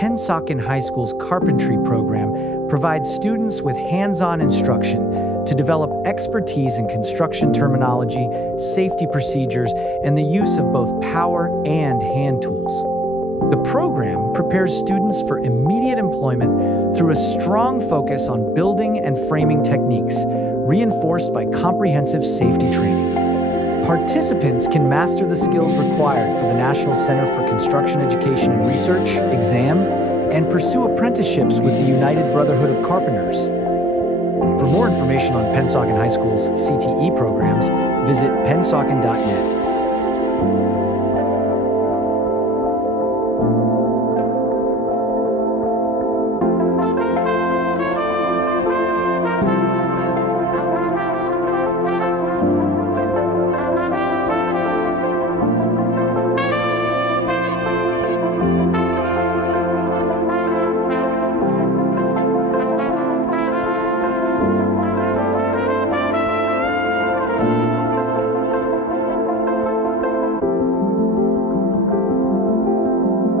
Pennsauken High School's Carpentry Program provides students with hands-on instruction to develop expertise in construction terminology, safety procedures, and the use of both power and hand tools. The program prepares students for immediate employment through a strong focus on building and framing techniques, reinforced by comprehensive safety training. Participants can master the skills required for the National Center for Construction Education and Research exam and pursue apprenticeships with the United Brotherhood of Carpenters. For more information on Pennsauken High School's CTE programs, visit pensauken.net.